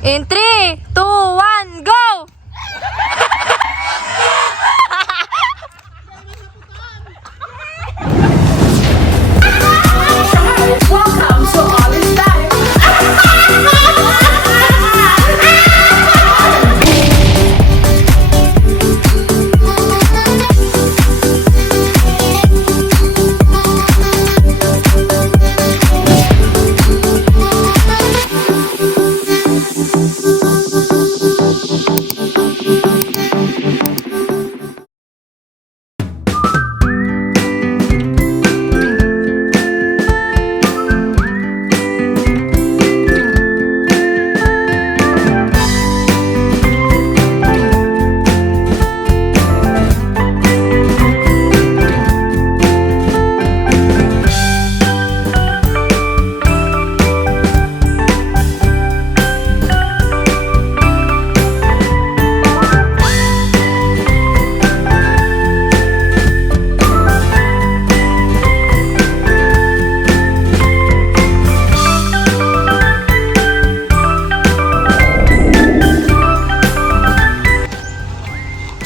In 3, 2, 1, go! Welcome to All Is Life.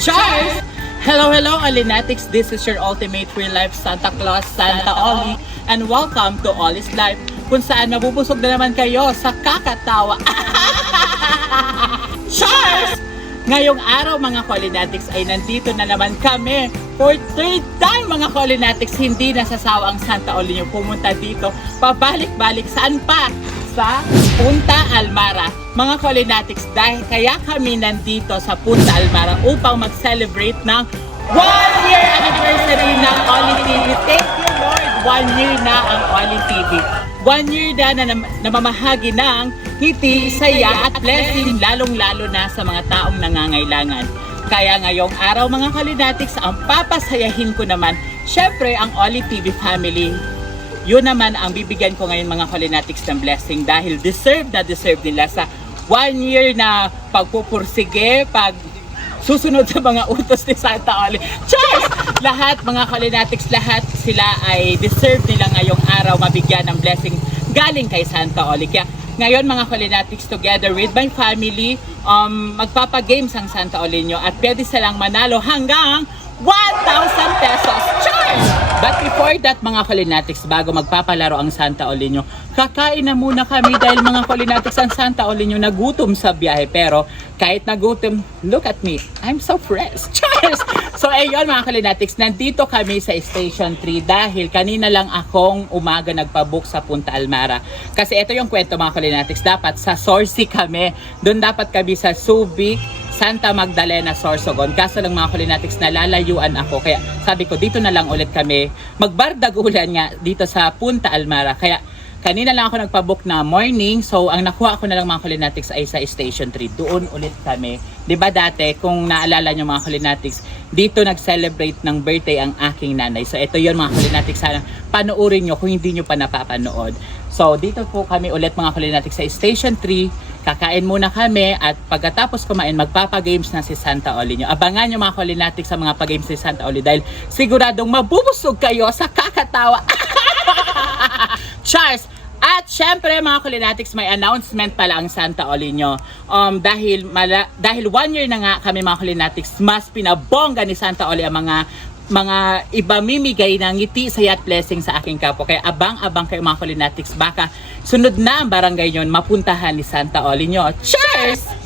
Charles! Hello, Olinatics. This is your ultimate real life Santa Claus, Santa Oli, and welcome to All Is Life, kung saan mabubusog na naman kayo sa kakatawa. Charles! Ngayong araw mga Olinatics ay nandito na naman kami for third time mga Olinatics. Hindi nasasawa ang Santa Oli nyo pumunta dito. Pabalik-balik saan pa? Sa Punta Almara. Mga Olinatics, dahil kaya kami nandito sa Punta Almara upang mag-celebrate ng 1 year anniversary ng Oli TV. Thank you Lord! 1 year na ang Oli TV. 1 year na namamahagi ng ngiti, saya at blessing, lalong-lalo na sa mga taong nangangailangan. Kaya ngayong araw mga Olinatics, ang papasayahin ko naman, syempre ang Oli TV family. Yun naman ang bibigyan ko ngayon mga Olinatics ng blessing dahil deserve nila sa 1 year na pagpupursige, pag susunod sa mga utos ni Santa Oli. Cheers! Lahat mga Olinatics, lahat sila ay deserve nila ngayong araw mabigyan ng blessing galing kay Santa Oli. Kaya ngayon mga Olinatics, together with my family, magpapagames ang Santa Oli nyo at pwede silang manalo hanggang 1,000 pesos. Charge! But before that mga Olinatics, bago magpapalaro ang Santa Oli nyo, kakain na muna kami dahil mga Olinatics, ang Santa Oli nyo nagutom sa biyahe. Pero kahit nagutom, look at me, I'm so fresh. Cheers! So ayun mga Olinatics, nandito kami sa Station 3 dahil kanina lang akong umaga nagpabook sa Punta Almara. Kasi ito yung kwento mga Olinatics, dapat sa Sorsi kami. Doon dapat kami sa Subic, Santa Magdalena, Sorsogon. Kaso lang mga Olinatics, nalalayuan ako. Kaya sabi ko, dito na lang ulit kami magbardagulan nga dito sa Punta Almara. Kaya kanina lang ako nagpabook na morning. So ang nakuha ko na lang mga Olinatics ay sa Station 3. Doon ulit kami. Diba dati, kung naalala nyo mga Olinatics, dito nag-celebrate ng birthday ang aking nanay. So ito yun mga Olinatics, sana panoorin nyo kung hindi nyo pa napapanood. So dito po kami ulit mga Olinatics sa Station 3. Kakain muna kami at pagkatapos kumain, magpapagames na si Santa Oli nyo. Abangan nyo mga Olinatics sa mga pagames ni Santa Oli dahil siguradong mabubusog kayo sa kakatawa. Charles! At syempre mga Olinatics, may announcement pala ang Santa Oli nyo. Dahil 1 year na nga kami mga Olinatics, mas pinabongga ni Santa Oli ang mga ibamimigay ng ngiti, saya at blessing sa aking kapwa. Kaya abang-abang kayo mga Olinatics, baka sunod na ang barangay nyo mapuntahan ni Santa Oli nyo. Cheers!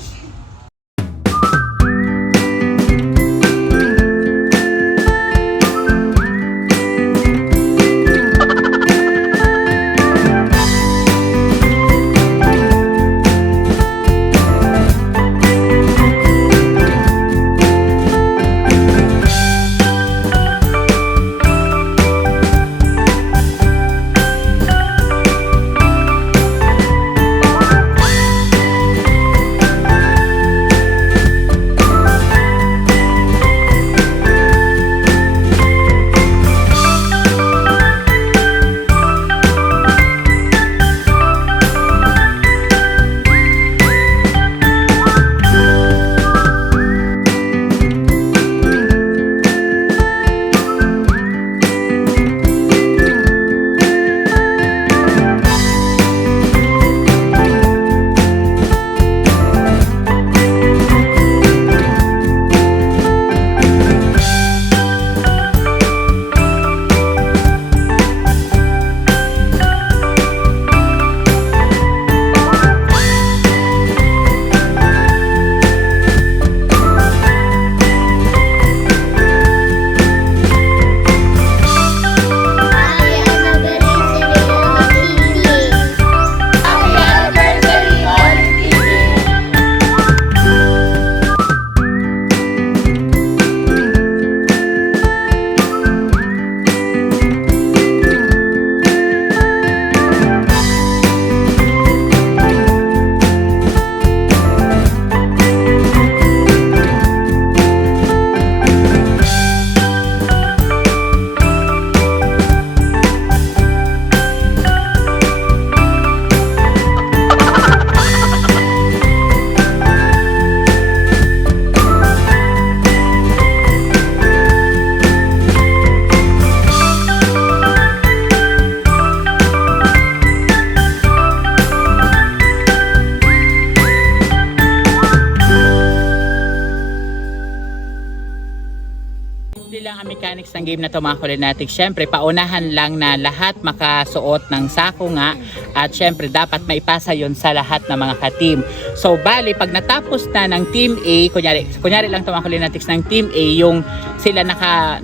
mechanics ng game na to mga Kulinatics, syempre paunahan lang na lahat makasuot ng sako nga at syempre dapat maipasa yon sa lahat ng mga ka-team. So bali, pag natapos na ng Team A, kunyari lang to mga Kulinatics ng Team A, yung sila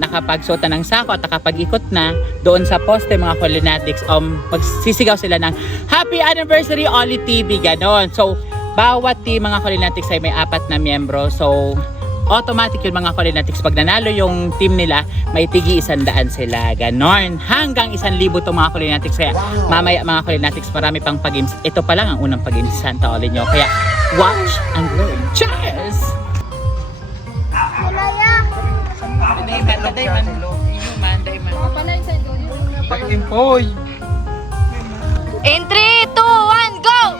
nakapagsuot ng sako at nakapag-ikot na doon sa poste mga Kulinatics, magsisigaw sila ng Happy Anniversary Oli TV, ganon. So bawat team mga Kulinatics ay may 4 na miyembro. So automatic yun mga Kulinatics, pag nanalo yung team nila, may tigi 100 sila, ganon. Hanggang 1,000 to mga Kulinatics. Kaya mamaya mga Kulinatics, marami pang pag-games. Ito pa lang ang unang pag-games sa Santa Oli nyo. Kaya watch and learn. Cheers! In 3, 2, 1, go!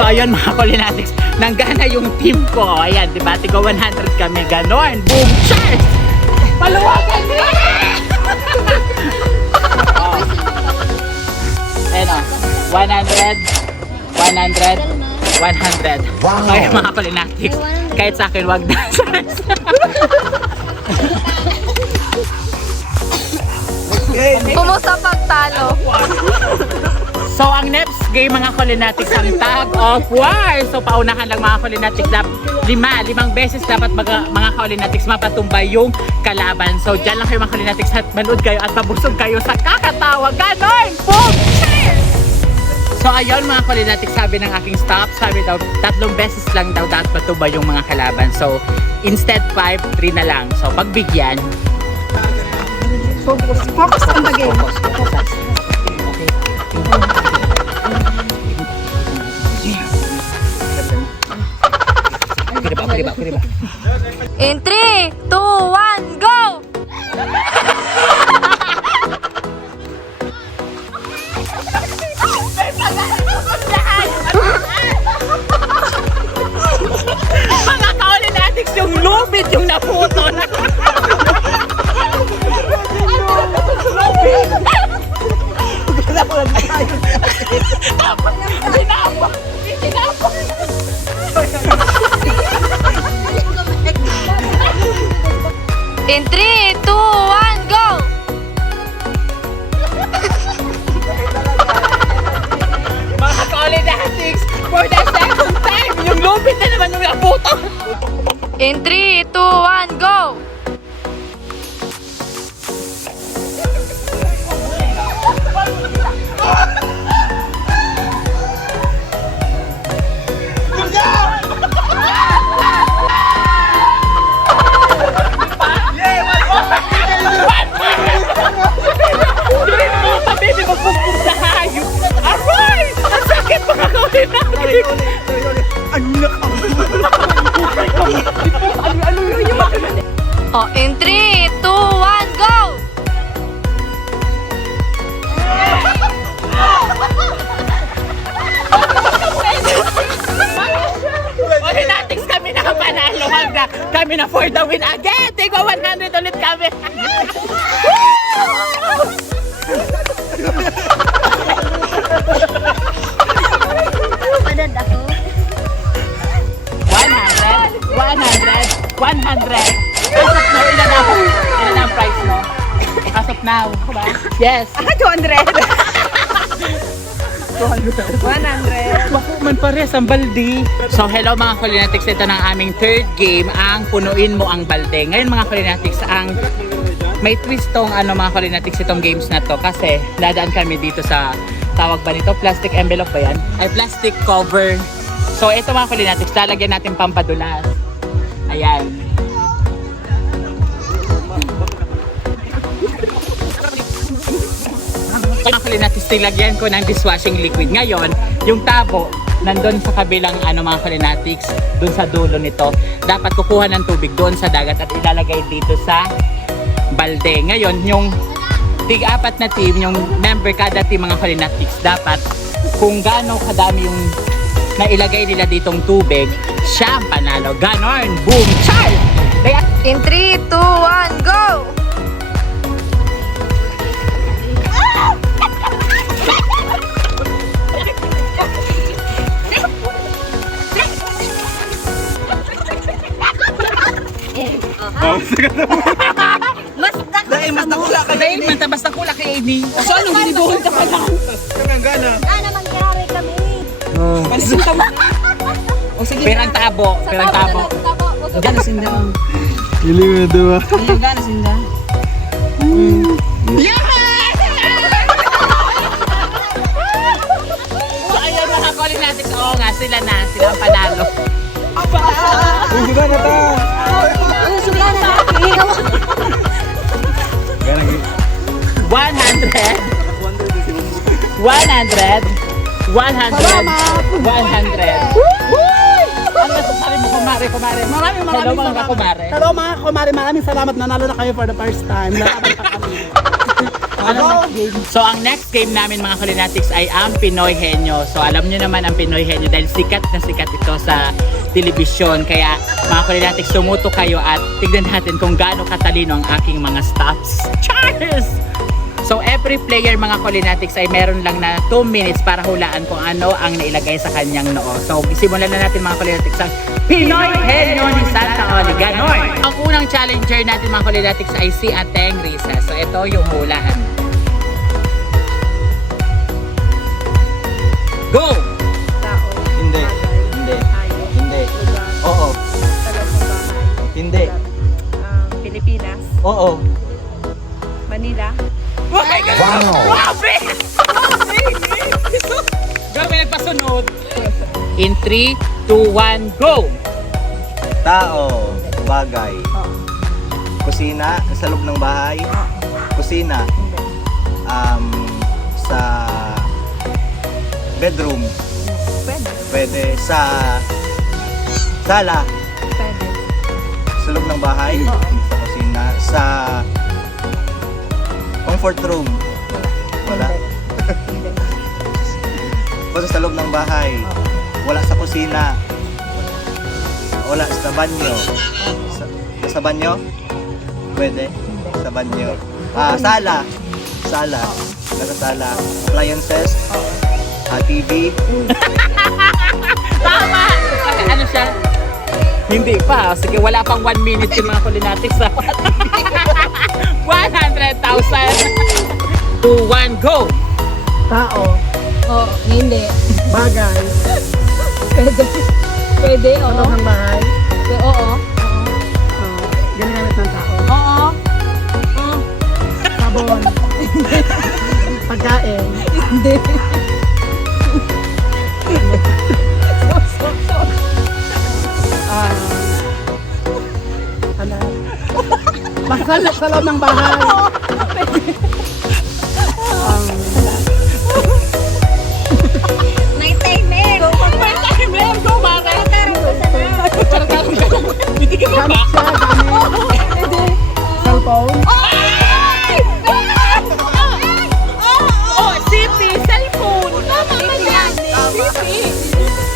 So ayun mga Kulinatics, nanggana yung team ko. Ayan, diba? Tigo 100 kami, ganon. Boom! Cheers! Paluwagan niya! Ayan o, 100, 100, 100. Wow. Ayun mga Kulinatics, kahit sa akin wag na. Kumusta pagtalo? So ang next game mga Kulinatics, ang tag of war. So paunahan lang mga Kulinatics, limang beses dapat mga Kulinatics mapatumba yung kalaban. So dyan lang kayo mga Kulinatics at manood kayo at mabusog kayo sa kakatawa. Ganon! Boom! Cheers! So ayun mga Kulinatics, sabi ng aking staff, sabi daw 3 beses lang daw dapat matumba yung mga kalaban. So instead 5, 3 na lang. So pagbigyan. Focus on the game. In 3, 2, 1, go! Mga Kulinatics, yung lubid yung naputo na. In 3, 2, 1, go! Mga Kulinatics, for the second time, yung lubid na naman yung naputo. In 3, 2, 1, go! Baby, magpupunta sa hayop. Aray! Ang sakit mga Kulinatics. Oh, in 3, 2, 1, go! Kulinatics, kami na panalo. Kami na for the win again. Tigwa 100 ulit kami. right now. Yes. 200. 100. Bako man pares ang balde. So hello mga Kulinatics, ito ng aming third game, ang punuin mo ang balde. Ngayon mga Kulinatics, ang may twist tong mga Kulinatics itong games na to kasi dadaan kami dito sa tawag ba nito? Plastic envelope ba yan? Ay plastic cover. So ito mga Kulinatics, lalagyan natin pampadulas. Ayan. Mga Kulinatics, nilagyan ko ng dishwashing liquid. Ngayon, yung tabo nandun sa kabilang mga Kulinatics, dun sa dulo nito. Dapat kukuha ng tubig doon sa dagat at ilalagay dito sa balde. Ngayon, yung tig-apat na team, yung member kada team mga Kulinatics, dapat kung gaano kadami yung nailagay nila ditong tubig, siya ang panalo. Ganon! Boom! Char! In 3, 2, 1, go! Dahil mas nakula ka Dahil mas nakula kay Amy. So anong ginibuhon ka pa lang? Gana mangyari kami. O sige. Perang tabo. Perang tabo. Gana sinda. Ili mo diba? Gana sinda. So ayun mga Kulinatics, oo nga, sila ang panalo. Yung suga na ta. Ano suga na? 100 100 100 100 Ano masasabi mo, kumare? Maraming Hello mga kakumare. Hello mga kumare, maraming salamat na nalo na kayo for the first time. Lalaban pa kami. So ang next game namin mga Kulinatics ay ang Pinoy Henyo. So alam nyo naman ang Pinoy Henyo dahil sikat na sikat ito sa telebisyon. Kaya mga Kulinatics, sumuto kayo at tignan natin kung gaano katalino ang aking mga staffs. Cheers! So every player mga Kulinatics ay meron lang na 2 minutes para hulaan kung ano ang nailagay sa kanyang noo. So simulan na natin mga Kulinatics ang Pinoy Henyo ni Santa Oli. Ganon! Ang unang challenger natin mga Kulinatics ay si Ateng Risa. So ito yung hulaan. Go! Hindi. Hindi. Hindi. Oo. Hindi. Pilipinas, Oo. Manila. Wow! Grabe! Grabe nagpasunod. In 3, 2, 1, go! Tao. Bagay. Kusina. Sa loob ng bahay. Kusina. Sa bedroom. Pwede. Sa sala. Sa loob ng bahay. Sa kusina. Sa comfort room. Wala. Basta sa loob ng bahay. Wala sa kusina. Wala sa banyo. Sa banyo? Pwede. Sa banyo. Sala. Sala. Nasa sala. Appliances. TV. Tama! Kasi ano siya? Hindi pa. Sige, wala pang 1 minute yung mga Kulinatics. 100,000. 2, 1, go! Tao, Oh, hindi. bagay, Pwede, sa oo. loob ng bahay, Oo. ginagamit ng tao, Oo. sabon, pagkain, Hindi. ano, basta sa loob ng bahay, May timer. May timer. Go, Mare. Hindi ka ba? gamit siya, gamit, cellphone, Oh, CP, cellphone. Tama ba yan? CP.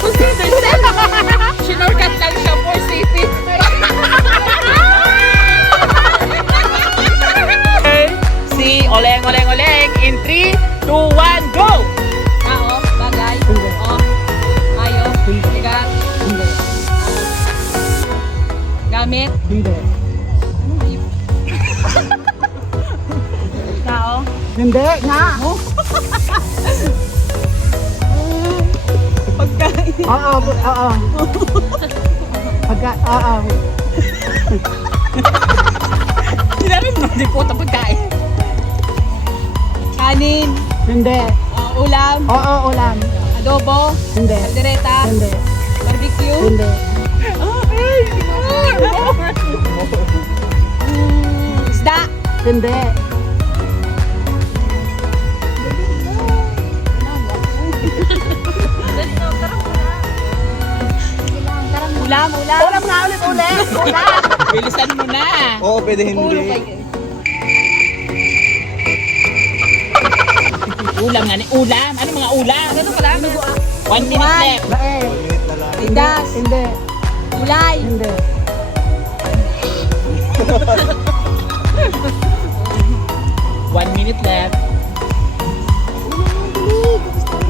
Consider cellphone. Sinurkat lang siya for CP. Si Oleng. In 3, 2, 1, go! Tao, bagay. Oo. Ayo. Bigat. Gamit. hindi, Hindi nga. Pagkain. Oo, oo. Oo. Sinabi mo, hindi po ito pagkain. Kanin, Hindi. ulam, Oo, ulam. adobo, Hindi. kaldereta, Hindi. barbecue. Hindi. Isda. Hindi. Ulam. Ulam nga ulit. Ulam. Bilisan mo na. Oo, pwede hindi. Ulam nga ni ulam. Ano mga ulam? Ano pala? 1 minute left. Dae. 1 minute na lang. Idas. Hindi. Ulay. Hindi. One minute left.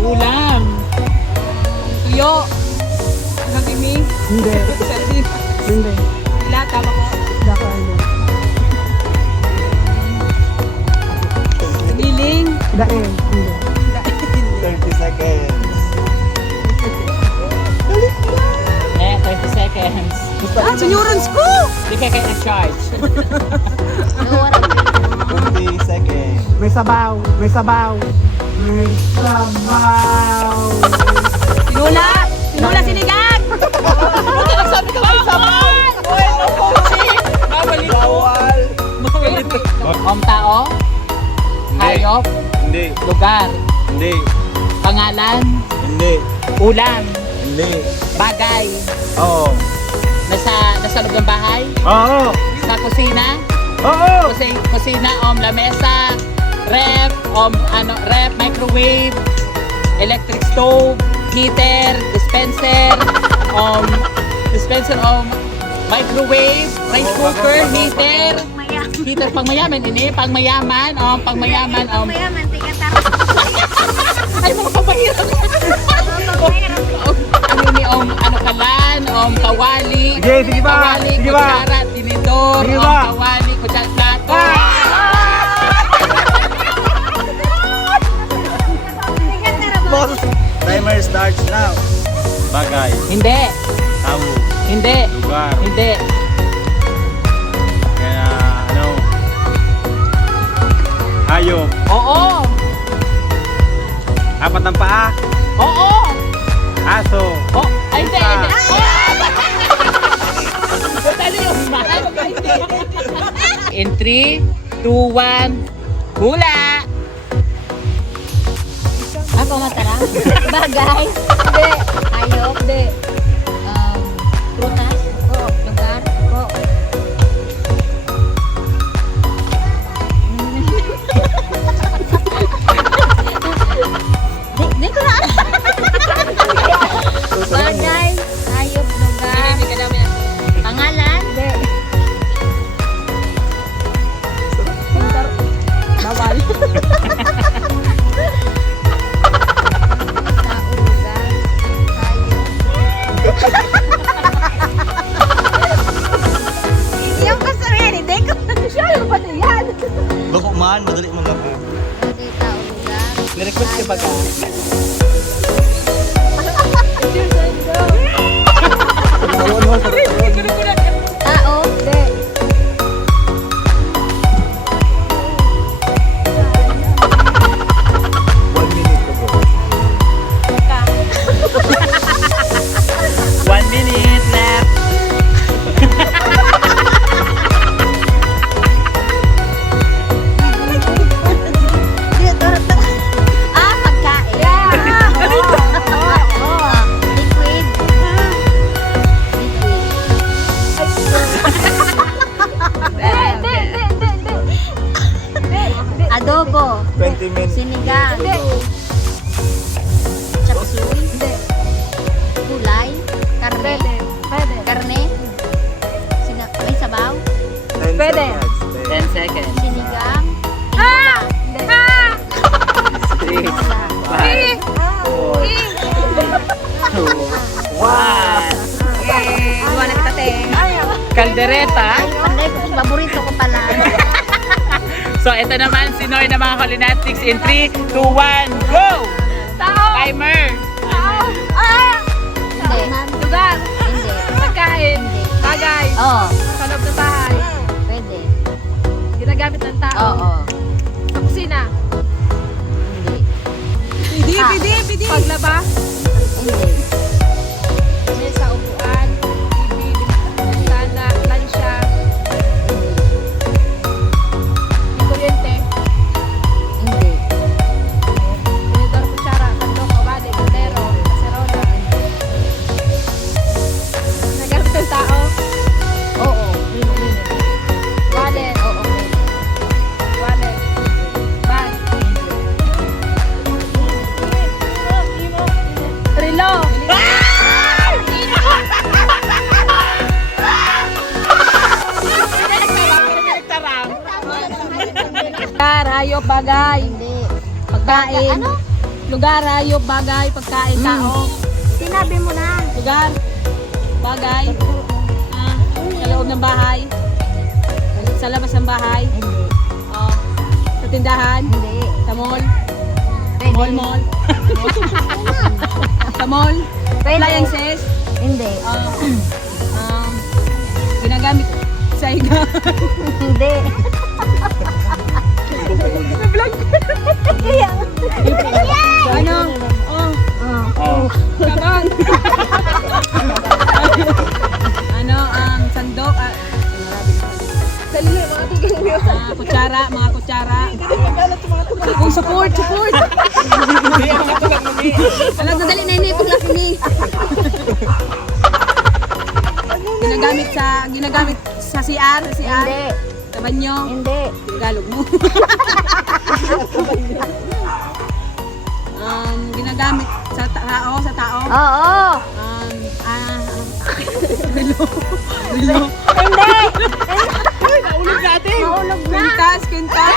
Ulam. Tuyo. Nagimi. Hindi. Sardin. Hindi. Ila, tama ko. Daka hindi. Giling. Dae. Hindi. 30 seconds. 30 seconds. Sinurans ko! Hindi ka kayo na-charge. 20 seconds. May sabaw. May sabaw. May sabaw. Sinula! Sinula sinigang! Buti nagsabi ka may sabaw! Uy, no coaching! Mabalik ko! Bawal. Mabalik ko! Tao? Hayop? Hindi. Lugar? Hindi. Pangalan? Hindi. Ulam? Hindi. Bagay? Oo. Nasa loob ng bahay? Oo. Sa kusina? Oo. Kusina, lamesa, ref, ref, microwave, electric stove, heater, dispenser, microwave, rice cooker, heater, heater pang mayaman, pangmayaman, pangmayaman, ay mga pamahirap. Kalan, kawali, Sige ba? kawali, Sige ba? kutsara, tinidor, Sige ba? kawali, kutsara, plato. Timer starts now. Bagay. Hindi, Tao. hindi, Lugar. hindi. Kaya ano? Hayop. Oo, Apat ng paa. oo, Aso. oh, ay hindi, hindi. Dali yung mahal. In 3, 2, 1, hula! Ako matara. Bagay. Hindi. Hayop. Hindi. Prutas. Oo. Lugar. Oo. Di ko na. Bagay. Hayop. Lugar. Pangalan. Hindi. Bawal. Yung gusto mo yan, hindi ko. Siya yung pati yan. Loko man, madali mong labi. Hindi tao lugar. Nirequest ka ba ka? Tao. Hindi. One minute to go. 1 minute left. Pagkain. Liquid. Adobo. 20 minutes. Sinigang. to go. Chapsuy. Gulay. Karne. Karne. May sabaw. 10 Pwede. seconds. 10 seconds. Sinigang. Tinola. 3, 2, 1. Iwan na kita, te. Kaldereta. Panday ko, paborito ko pala. So, ito naman, si Noy na mga Holinatics in 3, 2, 1, go! Tao! Timer! Ah! Hindi. Lugar! Hindi. Pagkain! Bagay! Oo. Sa loob ng bahay! Pwede. Ginagamit ng tao! Oo. Sa kusina! Hindi. Paglaba! Hindi. Mesa, upuan! TV, bintana, lansya! May kuryente! Hindi. Tinidor, kutsara, sandok, kawali, kaldero, kaserola! Ginagamit ng tao! Oo. Wallet! Oo. Wallet! Bag! Relo! Lugar, hayop, bagay. Hindi. Pagkain. Ano? Lugar, hayop, bagay, pagkain, tao. Sinabi mo na. Lugar, bagay. Sa loob ng bahay. Sa labas ng bahay. Hindi. Sa tindahan. Hindi. Sa mall. Pwede. Mall. Sa mall. Pwede. Appliances. Hindi. Ginagamit sa higa. Hindi. Ano? Kaban. Ano, sandok, kutsara, mga kutsara. Oh, support. Alam, nadali na ini, paglas ini. Ginagamit sa CR. Hindi. Sa banyo. Hindi. Tagalog mo. Ginagamit sa tao. Oo. Relo. Hindi. Naulog natin! Maulog na. Quintas.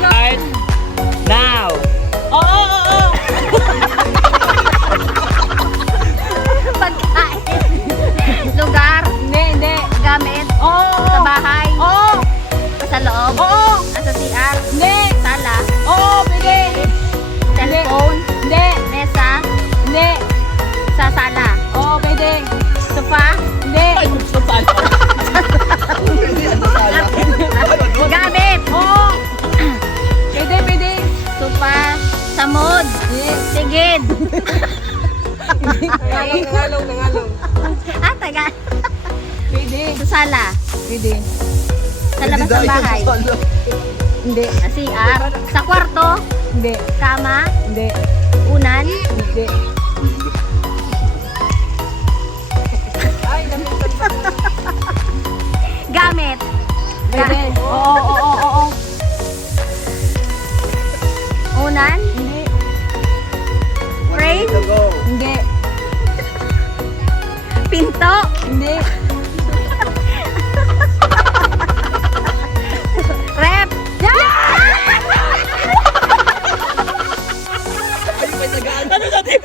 Start now! Pagkain. Lugar. Hindi. Gamit. Oo. Sa bahay. Oo. Sa loob. Oo. Sa CR. Hindi. Sala. Oo, pwede. Cellphone. Hindi. Mesa. Hindi. Sa sala. Oo, pwede. Sofa. Hindi. Gamit. Oo. Pwede. Sofa. Samod. Sigid. Nangalong. Taga. Pwede. Sa sala. Pwede. Sa labas ng bahay. Hindi. Sa CR. Sa kwarto. Hindi. Kama. Hindi. Unan. Hindi. Gamit. Pwede. Oo. Unan. Hindi. Frame. To go. Hindi. Pinto. Hindi. Rep. Ano natin?